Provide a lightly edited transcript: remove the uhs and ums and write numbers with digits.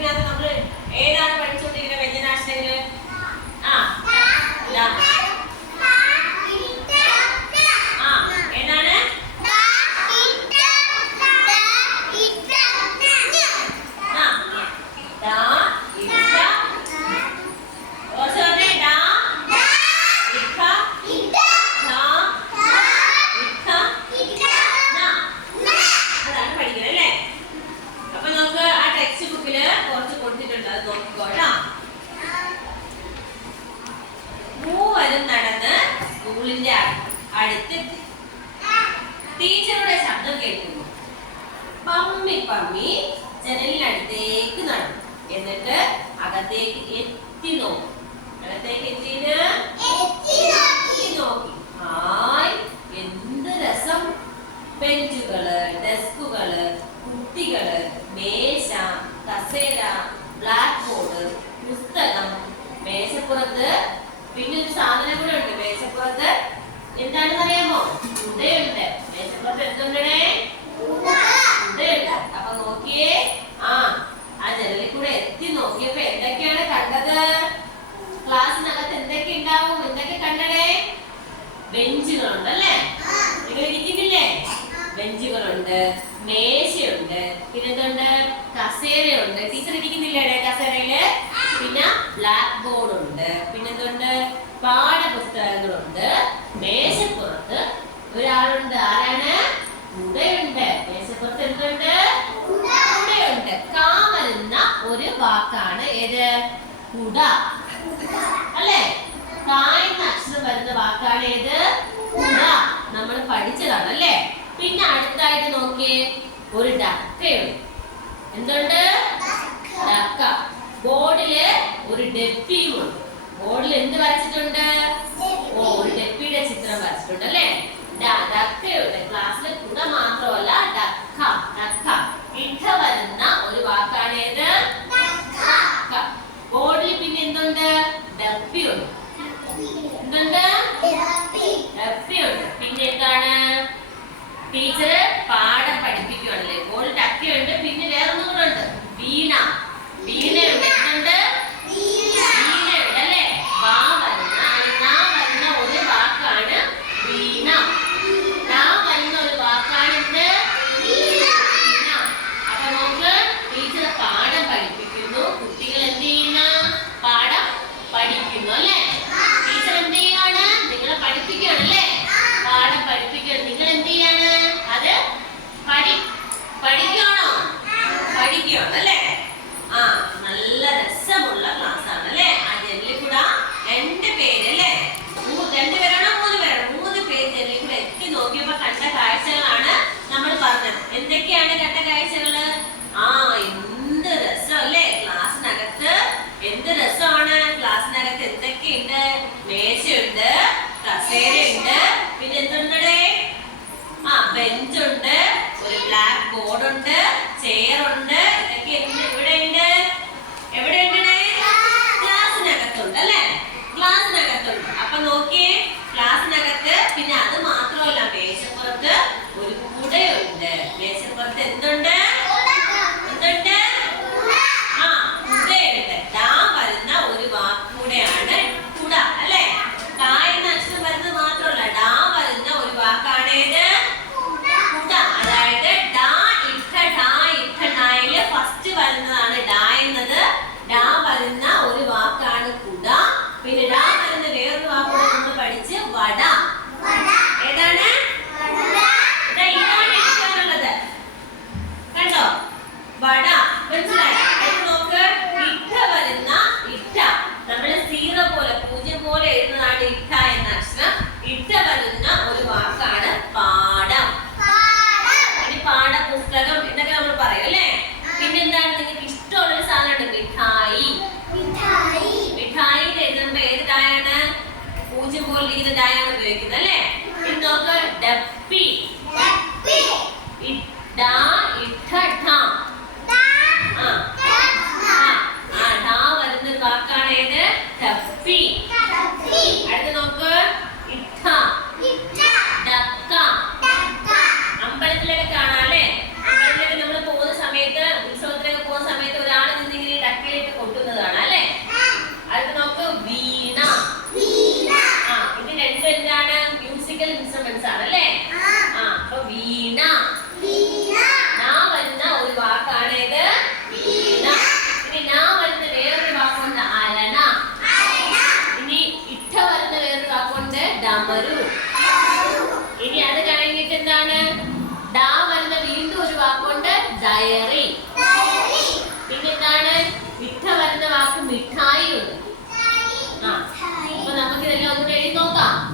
ബുക്കിനകത്ത് നമ്മൾ ഏതാണ് പഠിച്ചുകൊണ്ടിരിക്കുന്നത് വ്യഞ്ജനാക്ഷരങ്ങള്? ആ ഏതാണ്? മൂവരും നടന്ന് സ്കൂളിന്റെ അടുത്തെത്തി. ടീച്ചറുടെ ശബ്ദം കേൾക്കുന്നു. പമ്മി പമ്മി ജനലിനടുത്തേക്ക് നടന്നു. എന്നിട്ട് അകത്തേക്ക് എത്തി നോക്കി. അകത്തേക്ക് എത്തിയിട്ട് നോക്കി. ഹായ്, എന്ത് രസം! ബെഞ്ചുകള്, ഡെസ്കുകള്, കുട്ടികള്, മേശ, കസേര, ബ്ലാക്ക് ബോർഡ്, പുസ്തകം, മേശപ്പുറത്ത് പിന്നെ ഒരു സാധനം കൂടെ ഉണ്ട്. മേശപ്പുറത്ത് എന്താണെന്ന് അറിയാമോ? കുടയുണ്ട്. മേശപ്പുറത്ത് എന്തുണ്ടേ? കുടയുണ്ട്. അപ്പൊ നോക്കിയേ, ആ ജനലിൽ കൂടെ എത്തി നോക്കിയപ്പോ എന്തൊക്കെയാണ് കണ്ടത്? ക്ലാസ്സിനകത്ത് എന്തൊക്കെ ഉണ്ടാവും? എന്തൊക്കെ കണ്ടടേ? ബെഞ്ചുകളുണ്ട് അല്ലേ? നിങ്ങൾ ഇരിക്കുന്നില്ലേ? ബെഞ്ചുകളുണ്ട്, മേശയുണ്ട്, പിന്നെന്തുണ്ട്? കസേരയുണ്ട്. ടീച്ചർ ഇരിക്കുന്നില്ലേ കസേരയില്? പിന്നെ ബ്ലാക്ക് ബോർഡ് ഉണ്ട്, പിന്നെന്തുണ്ട്? പാഠപുസ്തകങ്ങളുണ്ട്. മേശപ്പുറത്ത് ഒരാളുണ്ട്. ആരാണ്? കുടയുണ്ട്. മേശപ്പുറത്ത് എന്തുണ്ട്? കുടയുണ്ട്. കാ വരുന്ന ഒരു വാക്കാണ് ഏത്? കുട അല്ലേ? കാ എന്ന അക്ഷരം വരുന്ന വാക്കാണ് ഏത്? കുട. നമ്മൾ പഠിച്ചതാണ് അല്ലേ? പിന്നെ അടുത്തായിട്ട് നോക്കിയേ, ഒരു ഡക്കയുണ്ട്. എന്തുണ്ട്? ഡക്ക. ബോർഡില് ഒരു ഡെപ്പിയും ഉണ്ട്. ബോർഡിൽ എന്ത് വരച്ചിട്ടുണ്ട്? ഒരു ഡെപ്പിയുടെ ചിത്രം വരച്ചിട്ടുണ്ട് അല്ലേ? ഡക്കയുണ്ട്. ക്ലാസ്സിലെ കുട മാത്രമല്ല, ഡക്ക. ഡക്ക ഇട്ട വരുന്ന ഒരു വാക്കാണ് ഏത്? ഡക്ക. ബോർഡിൽ പിന്നെ എന്തുണ്ട്? ഡപ്പിയുണ്ട്. എന്തുണ്ട്? ഡപ്പിയുണ്ട്. പിന്നെ എന്താണ്? ടീച്ചർ പാഠം പഠിപ്പിക്കുകയാണല്ലേ. ബോർഡിൽ ഡക്കയുണ്ട്. പിന്നെ വേറെ ഒന്നും കൂടെ ഉണ്ട്, വീണ. വീണയുണ്ട്. എന്തുണ്ട്? വീണയുണ്ട് അല്ലേ? വാ വരുന്ന ഒരു വാക്കാണ് വീണ. വരുന്ന ഒരു വാക്കാണ് എന്ത്? വീണ. അപ്പൊ നമുക്ക് ടീച്ചർ പാഠം പഠിപ്പിക്കുന്നു. കുട്ടികൾ എന്ത് ചെയ്യുന്നു? പാഠം പഠിക്കുന്നു അല്ലേ? ടീച്ചർ എന്ത് ചെയ്യാണ്? നിങ്ങളെ പഠിപ്പിക്കുകയാണല്ലേ? പാഠം പഠിപ്പിക്കുകയാണ്. നിങ്ങൾ എന്ത് ചെയ്യാണ്? അത് പഠിക്കുകയാണോ? പഠിക്കുകയാണ് അല്ലേ? നല്ല രസമുള്ള ക്ലാസ് ആണ് അല്ലേ? ആ ജനലിൽ കൂടെ 2 പേര് അല്ലേ? 2 പേരാണോ 3 പേരാണോ? 3 പേര് ജനലിൽ കൂടെ എത്തി നോക്കിയപ്പോ കണ്ട കാഴ്ചകളാണ് നമ്മൾ പറഞ്ഞത്. എന്തൊക്കെയാണ് കണ്ട കാഴ്ചകള്? എന്ത് രസം അല്ലേ? ക്ലാസ്സിനകത്ത് എന്ത് രസമാണ്! ക്ലാസ്സിനകത്ത് എന്തൊക്കെയുണ്ട്? മേശയുണ്ട്, കസേരയുണ്ട്, പിന്നെ എന്തുണ്ടേ? ബെഞ്ചുണ്ട്, ഒരു ബ്ലാക്ക് ബോർഡ് ഉണ്ട്, ചെയർ ഉണ്ട്. ഇതൊക്കെ ഇവിടെ ഉണ്ട്. എവിടെയുണ്ട്? ക്ലാസ്സിനകത്തുണ്ട് അല്ലേ? ക്ലാസ്സിനകത്തുണ്ട്. അപ്പൊ നോക്കിയേ, ക്ലാസ്സിനകത്ത് പിന്നെ അത് മാത്രമല്ല, മേശപ്പുറത്ത് ഒരു കുടയുണ്ട്. മേശപ്പുറത്ത് എന്തുണ്ട്? എന്തുണ്ട്? കുടയുണ്ട്. വരുന്ന ഒരു വാക്കൂടെയാണ് കുട അല്ലേ? കാ എന്ന അക്ഷരം വരുന്നത് മാത്രമല്ല, വരുന്ന ഒരു വാക്കാണ് ഏത്? കുട. അതായത് ഫസ്റ്റ് വരുന്നതാണ് എന്നത്. വരുന്ന ഒരു വാക്കാണ് കുട. പിന്നെ വരുന്ന വേറൊരു വാക്കൂടെ നമ്മൾ പഠിച്ച് വട. ഏതാണ്? ഇതാണ് ഇരിക്കാനുള്ളത്. കണ്ടോ? വട. മനസ്സിലായോ? നോക്ക്, ഇട്ട വരുന്ന ഇട്ട. നമ്മള് 0 പോലെ 0 പോലെ എഴുതുന്നതാണ് ഇട്ട എന്ന അക്ഷരം. ഇട്ട വരുന്ന ഒരു വാക്കാണ് പാഠം. പാഠപുസ്തകം എന്നൊക്കെ നമ്മൾ പറയും അല്ലേ? പിന്നെന്താണ്? നിങ്ങൾക്ക് ഇഷ്ടമുള്ളൊരു സാധനമുണ്ട്, മിഠായി. മിഠായി എഴുതുമ്പോ ഏത് ഡായാണ്? 0 പോലെ ഇരിക്കുന്ന ഡായാണ് ഉപയോഗിക്കുന്നത് അല്ലേ? പിന്നെ നോക്ക്, ഡപ്പി. വരുന്ന വാക്കാണ് ഏത്? ഡപ്പി. അടുത്ത് നോക്ക്, ഇട്ട, ഡക്ക. അമ്പലത്തിലൊക്കെ കാണാം അല്ലേ? അമ്പലത്തിലൊക്കെ നമ്മൾ പോകുന്ന സമയത്ത്, ഉത്സവത്തിലൊക്കെ പോകുന്ന സമയത്ത് ഒരാൾ നിന്നിങ്ങനെ നോക്കാം.